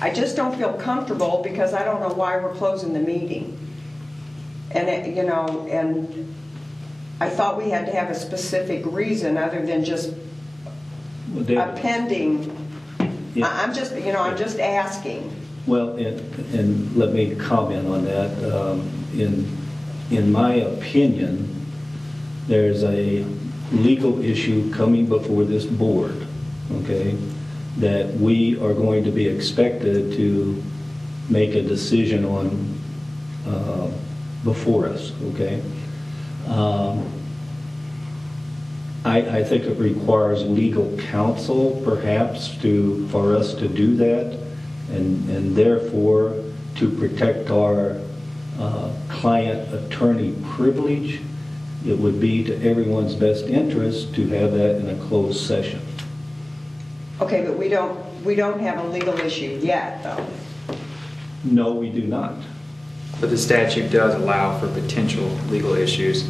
I just don't feel comfortable because I don't know why we're closing the meeting. And, and I thought we had to have a specific reason other than just appending. Yeah. I'm just, I'm just asking. Well, and let me comment on that. In my opinion, there's a legal issue coming before this board, okay, that we are going to be expected to make a decision on before us, okay? I think it requires legal counsel, perhaps, for us to do that, and therefore to protect our client-attorney privilege. It would be to everyone's best interest to have that in a closed session. Okay, but we don't have a legal issue yet, though. No, we do not. But the statute does allow for potential legal issues,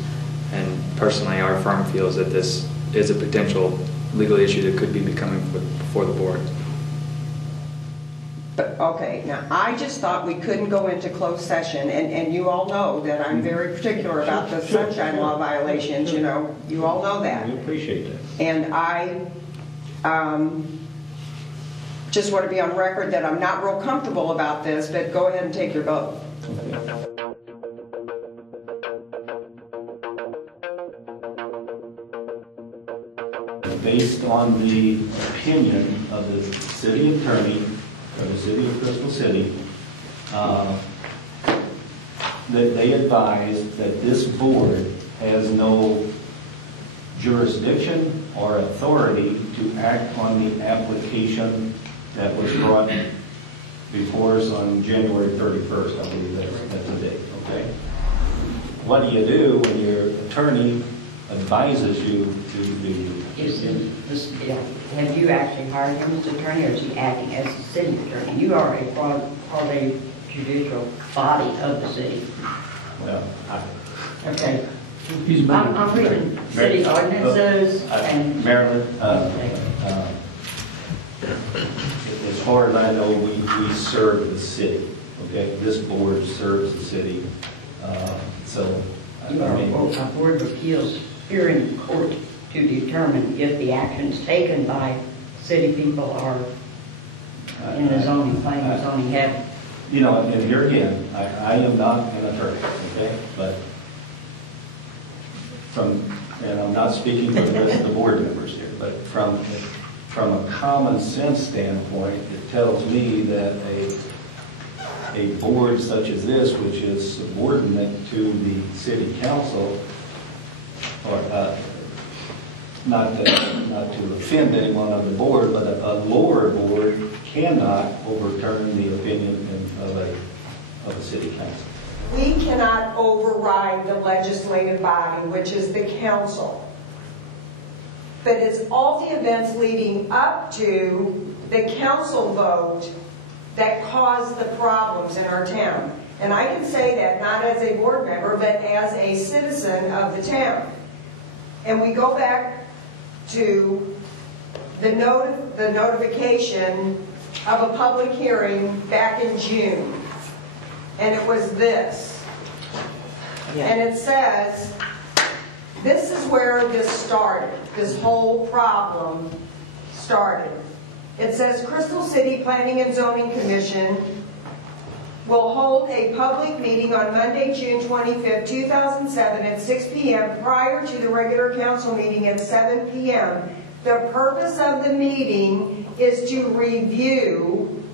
and personally our firm feels that this is a potential legal issue that could be becoming before the board. But, okay, now I just thought we couldn't go into closed session, and you all know that I'm very particular about the sunshine law violations, you all know that. We appreciate that. And I just want to be on record that I'm not real comfortable about this, but go ahead and take your vote. Okay. Based on the opinion of the city attorney of the city of Crystal City, they advised that this board has no jurisdiction or authority to act on the application that was brought before us on January 31st, I believe that's the date, okay? What do you do when your attorney advises you to do? Have you actually hired him as attorney, or is he acting as the city attorney? You are a judicial body of the city. Well, okay. I'm reading city ordinances and Marilyn, as far as I know, we serve the city. Okay, this board serves the city. So you are a board of appeals here in court to determine if the actions taken by city people are in the zoning plan or zoning heaven. And here again, I am not an attorney, okay? But and I'm not speaking for the rest of the board members here, but from a common sense standpoint, it tells me that a board such as this, which is subordinate to the city council, or not to offend anyone on the board, but a lower board cannot overturn the opinion of a city council. We cannot override the legislative body, which is the council. But it's all the events leading up to the council vote that caused the problems in our town. And I can say that not as a board member, but as a citizen of the town. And we go back to the notification of a public hearing back in June. And it was this. And it says, this is where this started. This whole problem started. It says, Crystal City Planning and Zoning Commission will hold a public meeting on Monday, June 25th, 2007 at 6 p.m. prior to the regular council meeting at 7 p.m. The purpose of the meeting is to review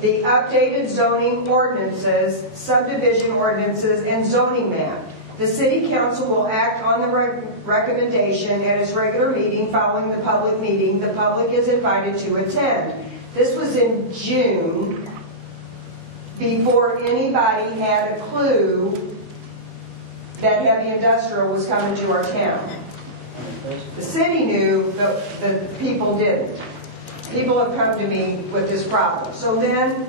the updated zoning ordinances, subdivision ordinances, and zoning map. The City Council will act on the recommendation at its regular meeting following the public meeting. The public is invited to attend. This was in June, before anybody had a clue that heavy industrial was coming to our town. The city knew, the people didn't. People have come to me with this problem. So then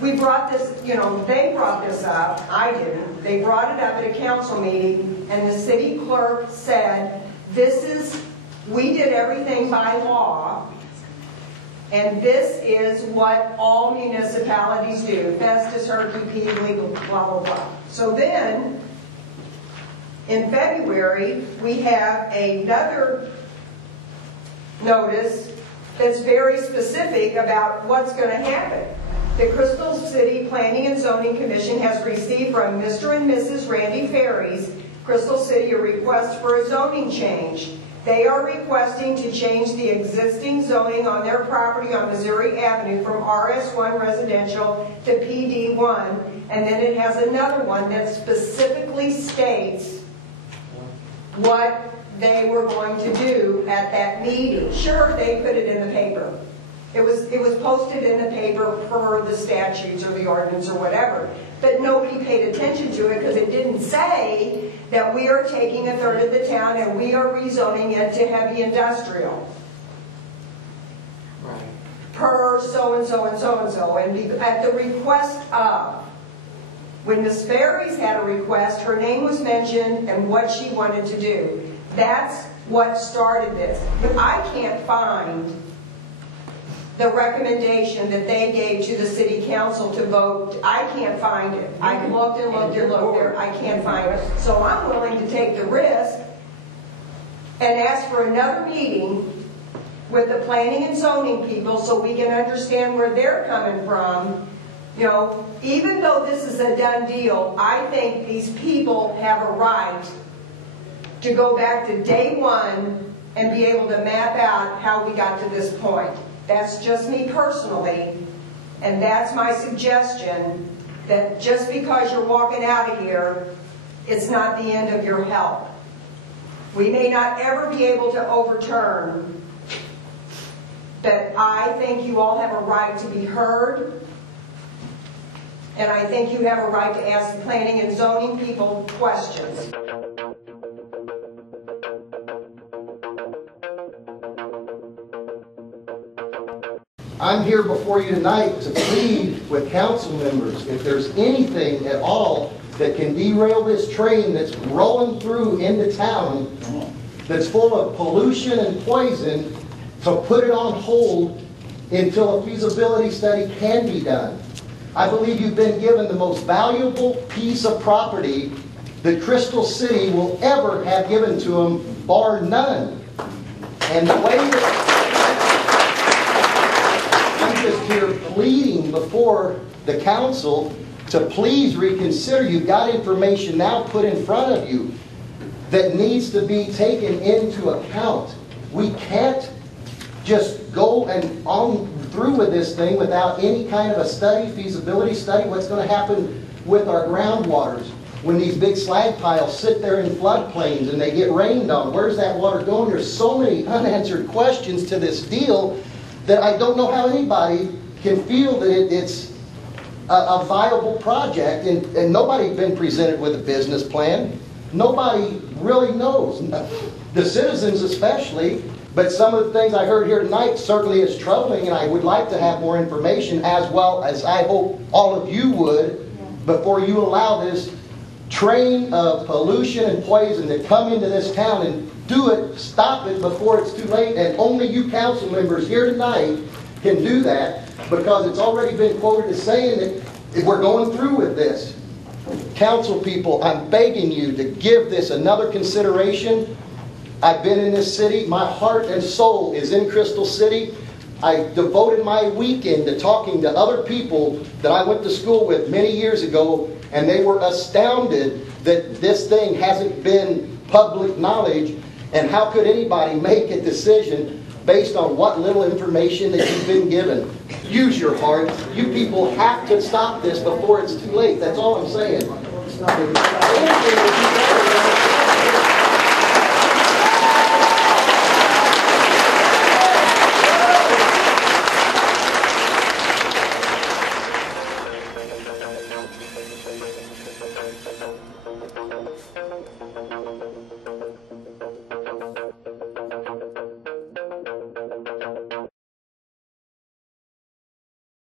we brought this, they brought this up. I didn't. They brought it up at a council meeting, and the city clerk said, this is We did everything by law, and this is what all municipalities do. Festus, Herky, legal, blah, blah, blah. So then, in February, we have another notice that's very specific about what's going to happen. The Crystal City Planning and Zoning Commission has received from Mr. and Mrs. Randy Ferries, Crystal City, a request for a zoning change. They are requesting to change the existing zoning on their property on Missouri Avenue from RS1 residential to PD1, and then it has another one that specifically states what they were going to do at that meeting. Sure, they put it in the paper. It was posted in the paper per the statutes or the ordinance or whatever. But nobody paid attention to it because it didn't say that we are taking a third of the town and we are rezoning it to heavy industrial. Right. Per so-and-so and so-and-so. And at the request of, when Ms. Ferries had a request, her name was mentioned and what she wanted to do. That's what started this. But I can't find the recommendation that they gave to the city council to vote. I can't find it. I looked and looked and looked there. I can't find it. So I'm willing to take the risk and ask for another meeting with the planning and zoning people so we can understand where they're coming from. You know, even though this is a done deal, I think these people have a right to go back to day one and be able to map out how we got to this point. That's just me personally, and that's my suggestion, that just because you're walking out of here, it's not the end of your help. We may not ever be able to overturn, but I think you all have a right to be heard, and I think you have a right to ask the planning and zoning people questions. I'm here before you tonight to plead with council members, if there's anything at all that can derail this train that's rolling through into town, that's full of pollution and poison, to put it on hold until a feasibility study can be done. I believe you've been given the most valuable piece of property that Crystal City will ever have given to them, bar none. And the way that here pleading before the council to please reconsider. You've got information now put in front of you that needs to be taken into account. We can't just go and on through with this thing without any kind of a study, feasibility study. What's going to happen with our groundwaters when these big slag piles sit there in floodplains and they get rained on? Where's that water going? There's so many unanswered questions to this deal that I don't know how anybody can feel that it's a viable project, and nobody's been presented with a business plan. Nobody really knows, the citizens especially, but some of the things I heard here tonight certainly is troubling, and I would like to have more information, as well as I hope all of you would, before you allow this train of pollution and poison to come into this town, and do it, stop it before it's too late. And only you council members here tonight can do that, because it's already been quoted as saying that we're going through with this. Council people, I'm begging you to give this another consideration. I've been in this city. My heart and soul is in Crystal City. I devoted my weekend to talking to other people that I went to school with many years ago, and they were astounded that this thing hasn't been public knowledge. And how could anybody make a decision based on what little information that you've been given? Use your heart. You people have to stop this before it's too late. That's all I'm saying.